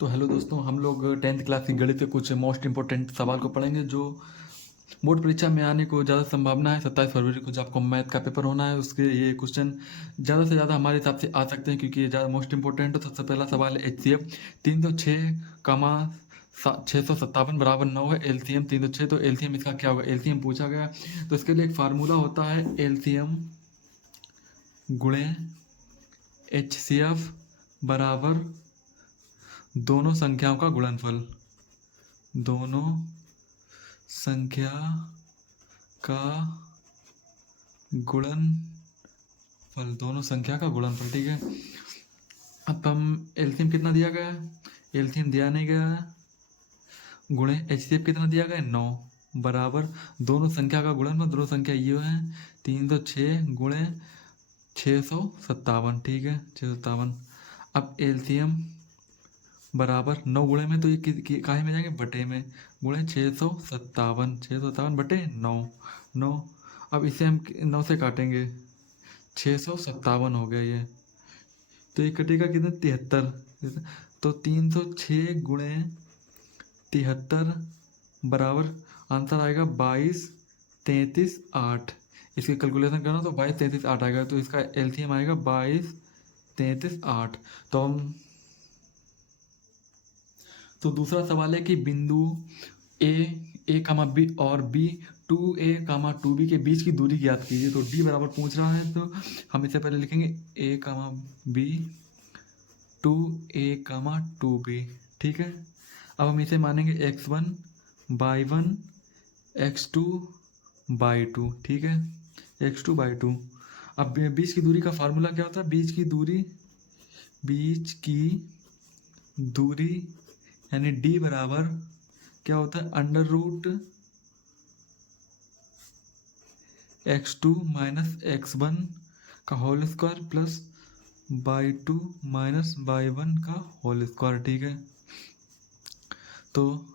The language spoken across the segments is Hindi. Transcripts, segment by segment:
तो हेलो दोस्तों, हम लोग 10th क्लास की गणित के कुछ मोस्ट इंपॉर्टेंट सवाल को पढ़ेंगे जो बोर्ड परीक्षा में आने को ज़्यादा संभावना है। 27 फरवरी को जब आपको मैथ का पेपर होना है, उसके ये क्वेश्चन ज़्यादा से ज़्यादा हमारे हिसाब से आ सकते हैं क्योंकि ये ज़्यादा मोस्ट इंपॉर्टेंट है। तो सबसे पहला सवाल है HCF 306 कमा 657 बराबर 9 है। LCM 306, तो LCM इसका क्या होगा? LCM पूछा गया, तो इसके लिए एक फार्मूला होता है LCM गुणे HCF बराबर दोनों संख्याओं का गुणनफल। दोनों संख्या का गुणनफल, दोनों संख्या का गुणनफल। ठीक है, अब हम एलसीएम कितना दिया गया है? एलसीएम दिया नहीं गया है। गुणे एचसीएफ कितना दिया गया है? 9 बराबर दोनों संख्या का गुणनफल। दोनों संख्या ये है 306 गुणे 657। ठीक है, 657। अब एलसीएम बराबर 9 गुणे में, तो ये काहे में जाएंगे? बटे में। गुणे 657, 657 बटे 9, 9। अब इसे हम 9 से काटेंगे, 657 हो गया ये। तो ये कटेगा कितना? 73। तो 306 गुणे 73 बराबर आंसर आएगा 22, 33, 8। इसकी कैलकुलेशन करना तो 22, 33, 8 आएगा। तो इसका एलसीएम आएगा 22, 33, 8। तो दूसरा सवाल है कि बिंदु ए कामा बी और बी 2A कामा 2B के बीच की दूरी ज्ञात कीजिए। तो डी बराबर पूछ रहा है, तो हम इससे पहले लिखेंगे A comma B 2A comma 2B। ठीक है, अब हम इसे मानेंगे x1 y1 x2 y2। ठीक है, x2 y2। अब बीच की दूरी का फार्मूला क्या होता है? बीच की दूरी यानी d बराबर क्या होता है? Under root x2 minus x1 का whole square plus y2 minus y1 का होल स्क्वायर। ठीक है, तो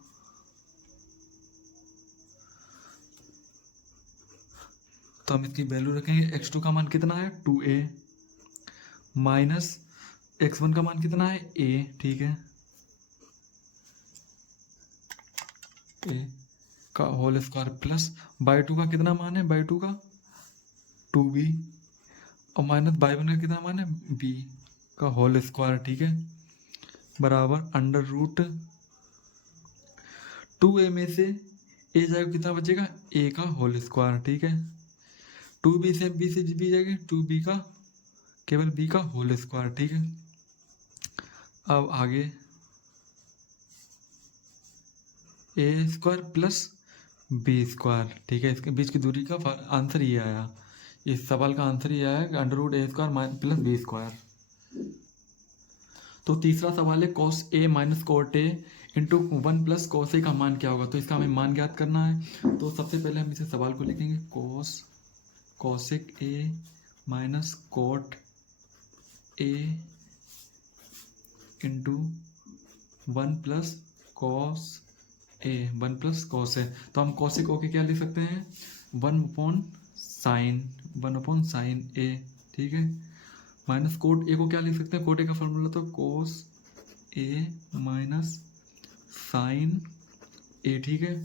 हम इसकी वैल्यू रखेंगे। x2 का मान कितना है? 2A माइनस x1 का मान कितना है? A। ठीक है, A का होल स्क्वायर प्लस y2 का कितना मान है? y2 का 2B और माइनस y1 का कितना मान है? B का होल स्क्वायर। ठीक है, बराबर अंडर रूट 2A में से A जाएगा, कितना बचेगा? A का होल स्क्वायर। ठीक है, 2B से B जाएगी 2B का, केवल B का होल स्क्वायर। ठीक है, अब आगे A square plus B square. ठीक है, इसके बीच की दूरी का आंसर ये आया। इस सवाल का आंसर ये आया कि under root A square plus B square. तो तीसरा सवाल है cos A minus cot A into 1 plus cos A का मान क्या होगा? तो इसका हमें मान ज्ञात करना है। तो सबसे पहले हम इसे सवाल को लिखेंगे cosec A minus cot A into 1 plus cos A, 1 plus cos A। तो हम cosec O के क्या लिख सकते हैं? 1 अपॉन साइन A। ठीक है, माइनस कोट A को क्या लिख सकते हैं? कोट A का फॉर्मूला तो cos A minus sine A। ठीक है,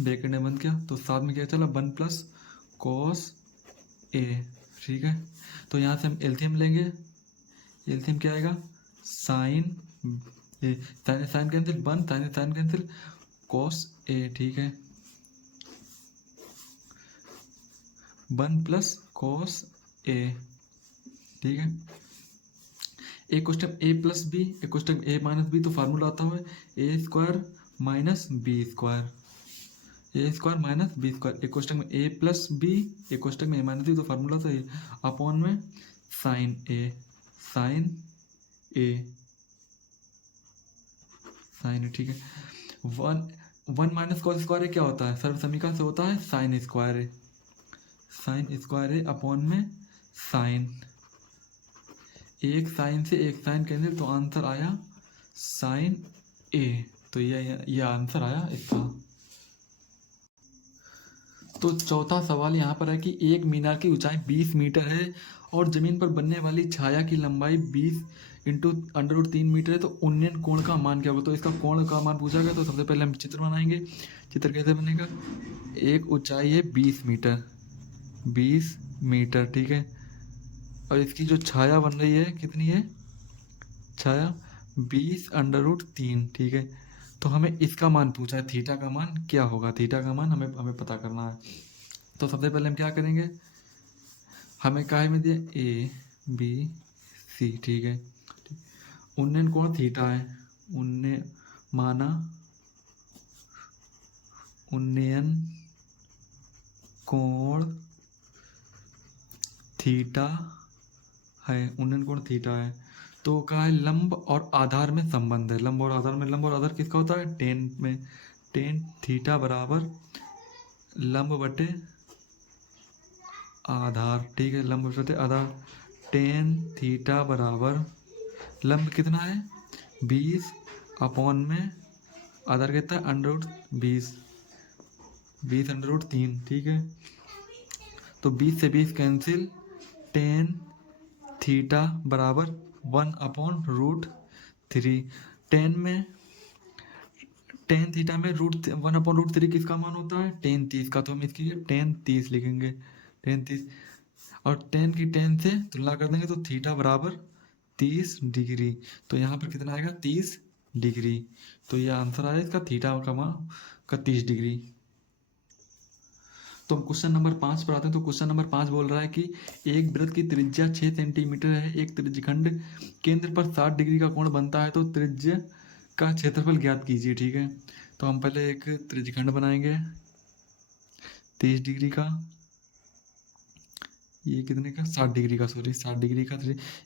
ब्रैकेट ने बंद किया तो साथ में क्या चला? 1 प्लस cos A। ठीक है, तो यहाँ से हम एलसीएम लेंगे। एलसीएम क्या आएगा? Sine sine cancel, 1 sine cancel, cos A। ठीक है, 1 प्लस cos A। ठीक है, एक क्वेश्चन A प्लस बी, एक क्वेश्चन A माइनस बी। तो फार्मूला आता है A square minus B square, A square minus B square. एक क्वेश्चन में A प्लस बी, एक क्वेश्चन में A माइनस बी। तो फार्मूला तो अपॉन में साइन A। ठीक है, 1 माइनस कॉस स्क्वायर क्या होता है? सर्व समीकरण से होता है साइन स्क्वायर है अपॉन में साइन। एक साइन से एक साइन कैंसिल, तो आंसर आया साइन A। तो यह आंसर आया इसका। तो चौथा सवाल यहाँ पर है कि एक मीनार की ऊंचाई 20 मीटर है और जमीन पर बनने वाली छाया की लंबाई 20 इंटू अंडर रूट 3 मीटर है, तो उन्नयन कोण का मान क्या होगा। तो इसका कोण का मान पूछा गया, तो सबसे पहले हम चित्र बनाएंगे। चित्र कैसे बनेगा, एक ऊंचाई है 20 मीटर, 20 मीटर, ठीक है। और इसकी जो छाया बन रही है कितनी है, छाया 20 अंडर रूट 3, ठीक है। तो हमें इसका मान पूछा है, थीटा का मान क्या होगा, थीटा का मान हमें हमें पता करना है। तो सबसे पहले हम क्या करेंगे, हमें काय में दिया ए बी सी, ठीक है। उन्नयन कोण थीटा है, उन्नयन माना उन्नयन कोण थीटा है, उन्नयन कोण थीटा है। तो क्या है, लंब और आधार में संबंध है, लंब और आधार में, लंब और आधार किसका होता है, टेन में, टेन थीटा बराबर लंब बटे आधार, ठीक है, लंब बटे आधार। टेन थीटा बराबर लंब कितना है 20 अपॉन में आधार कितना है अंडर रूट 20, 20 अंडर रूट 3, ठीक है। तो 20 से 20 कैंसिल, टेन थीटा बराबर 1 अपॉन रूट 3। टेन में, टेन थीटा में रूट 1 अपॉन रूट 3 किसका मान होता है, टेन 30 का। तो हम इसकी टेन 30 लिखेंगे, टेन 30, और टेन की टेन से तुलना कर देंगे, तो थीटा बराबर 30 डिग्री। तो यहाँ पर कितना आएगा 30 डिग्री। तो ये आंसर आया इसका, थीटा का मान का 30 डिग्री। तो हम क्वेश्चन नंबर 5 पर आते हैं। तो क्वेश्चन नंबर 5 बोल रहा है कि एक वृत्त की त्रिज्या 6 सेंटीमीटर है, एक त्रिज्यखंड केंद्र पर 60 डिग्री का कोण बनता है, तो त्रिज्या का क्षेत्रफल ज्ञात कीजिए, ठीक है। तो हम पहले एक त्रिज्यखंड बनाएंगे 30 डिग्री का, ये कितने का 60 डिग्री का, सॉरी 60 डिग्री का,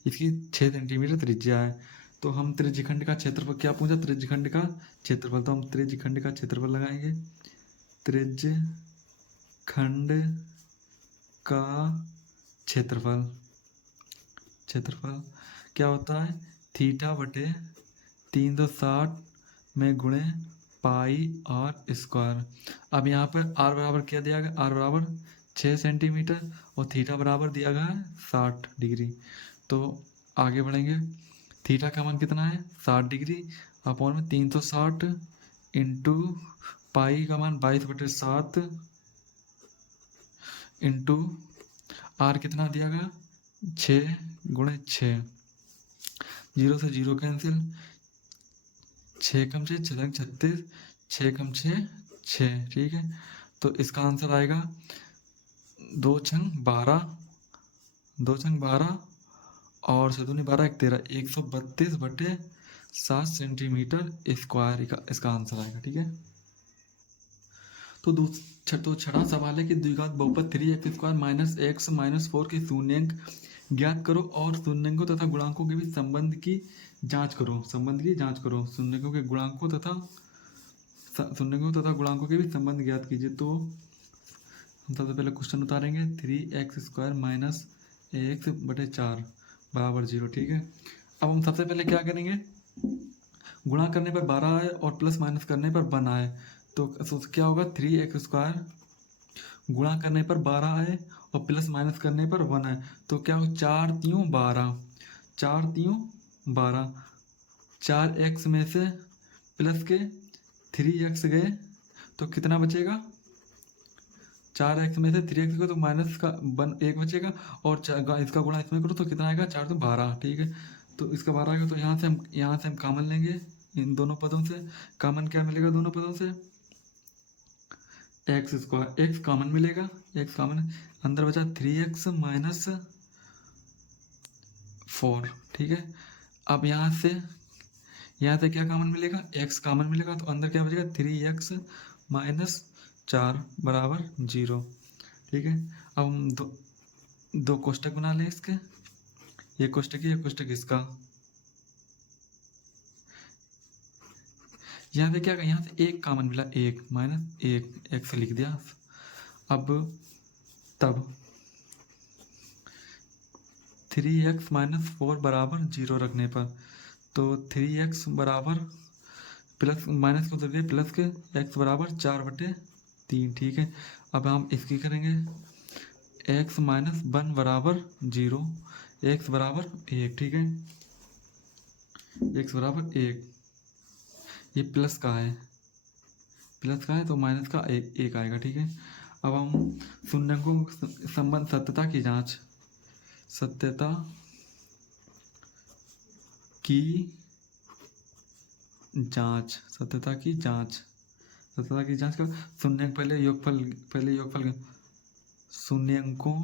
इसकी 6 सेंटीमीटर त्रिज्या है। तो हम त्रिज्यखंड का क्षेत्रफल क्या पूछा, त्रिज्यखंड का क्षेत्रफल। तो हम त्रिज्यखंड का क्षेत्रफल लगाएंगे, त्रिज्यखंड का क्षेत्रफल, क्षेत्रफल क्या होता है, थीटा बटे 360 में गुणे पाई आर स्क्वायर। अब यहाँ पर आर बराबर क्या दिया गया, आर बराबर 6 सेंटीमीटर और थीटा बराबर दिया गया है 60 डिग्री। तो आगे बढ़ेंगे, थीटा का मान कितना है 60 डिग्री अपॉन में 360 इंटू पाई का मान 22/7 इंटू आर कितना दिया गया 6 गुणे 6, 0 से 0 कैंसिल, 6 कम 6 6 36, 6 कम 6 6, ठीक है। तो इसका आंसर आएगा 2 छंग 12, 2 छंग 12 और 7 12 1 13, 132/7 सेंटीमीटर स्क्वायर का इसका आंसर आएगा, ठीक है। तो छठा सवाल है कि द्विघात बहुपद 3x² माइनस एक्स माइनस 4 के शून्यंक ज्ञात करो और शून्यंकों तथा गुणांकों के बीच संबंध की जांच करो, संबंध की जांच करो, शून्यंकों के गुणांकों तथा शून्यंकों तथा गुणांकों के बीच संबंध ज्ञात कीजिए। तो हम सबसे पहले क्वेश्चन उतारेंगे 3x² माइनस एक्स बटे 4 बराबर 0, ठीक है। अब हम सबसे पहले क्या करेंगे, गुणा करने पर 12 आए और प्लस माइनस करने पर 1 आए, तो क्या होगा 3x² गुणा करने पर 12 आए और प्लस माइनस करने पर 1 आए, तो क्या हो 4 3 12, 4 3 12, 4x में से प्लस के 3x गए तो कितना बचेगा, 4x में से 3x गए तो माइनस का 1 बचेगा, और इसका गुणा इसमें करो तो कितना आएगा 4 तो 12, ठीक है। तो इसका 12 आएगा, तो यहाँ से हम कॉमन लेंगे, इन दोनों पदों से कॉमन क्या मिलेगा, दोनों पदों से x², x कॉमन मिलेगा, x कॉमन, अंदर बचा 3x माइनस 4, ठीक है। अब यहाँ से क्या कॉमन मिलेगा, x कॉमन मिलेगा, तो अंदर क्या बचेगा 3x माइनस 4 बराबर 0, ठीक है। अब हम दो कोष्टक बना लें इसके, ये कोष्टक ये कोष्टक इसका, यहाँ से क्या, यहाँ से एक कॉमन मिला, 1 माइनस 1 x लिख दिया। अब तब 3x माइनस 4 बराबर 0 रखने पर, तो 3x बराबर प्लस माइनस को उधर प्लस के x बराबर 4/3, ठीक है। अब हम इसकी करेंगे x माइनस 1 बराबर 0, x बराबर 1, ठीक है। x बराबर 1। ये प्लस का है, तो माइनस का एक आएगा, ठीक है। अब हम शून्यंकों संबंध सत्यता की जांच, सत्यता की जांच का शून्यंक पहले योगफल शून्यंकों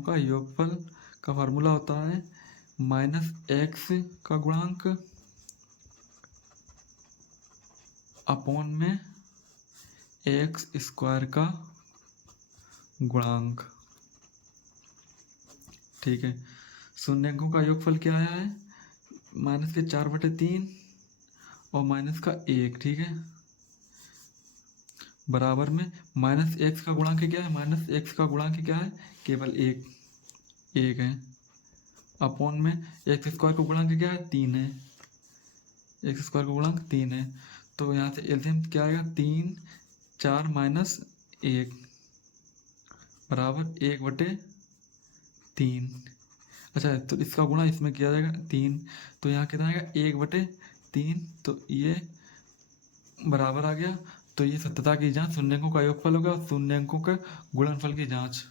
का योगफल का फार्मूला होता है -x का गुणांक अपॉन में x स्क्वायर का गुणांक, ठीक है। शून्यंकों का योगफल क्या है, -4/3 और -1, ठीक है, बराबर में -x का गुणांक क्या है, केवल एक है, अपॉन में x स्क्वायर का गुणांक क्या है, 3 है, x स्क्वायर का गुणांक 3 है। तो यहाँ से एलसीएम क्या आएगा, 3 4 -1 बराबर 1/3। अच्छा, तो इसका गुणा इसमें किया जाएगा 3, तो यहाँ कितना आएगा 1/3, तो ये बराबर आ गया। तो ये सत्यता की जांच शून्यंकों का योगफल होगा और शून्यंकों के गुणनफल की जांच।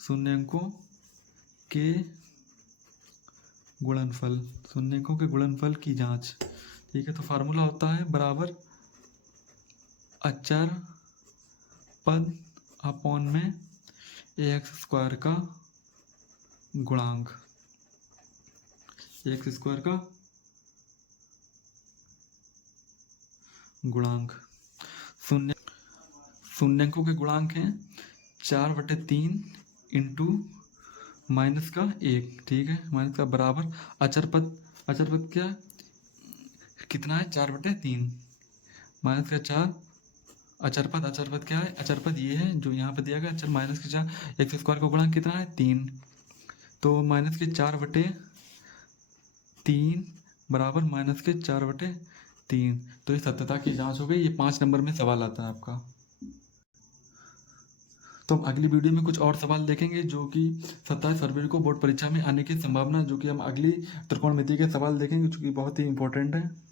शून्यंकों के गुणनफल की जांच, ठीक है। तो फार्मूला होता है बराबर अचर पद अपॉन में एक्स स्क्वायर का गुणांक, शून्यंकों के गुणांक हैं 4/3 इंटू -1, ठीक है, माइनस का बराबर अचर पद क्या कितना है, 4/3 -4, अचर पद क्या है, अचर पद ये है जो यहाँ पे दिया गया, अचर -4, एक्स स्क्वायर का गुणांक कितना है 3, तो -4/3 बराबर -4/3। तो ये सत्यता की जांच हो गई। ये 5 नंबर में सवाल आता है आपका। तो हम अगली वीडियो में कुछ और सवाल देखेंगे जो कि 27 फरवरी को बोर्ड परीक्षा में आने की संभावना, जो कि हम अगली त्रिकोणमिति के सवाल देखेंगे जो कि बहुत ही इंपॉर्टेंट है।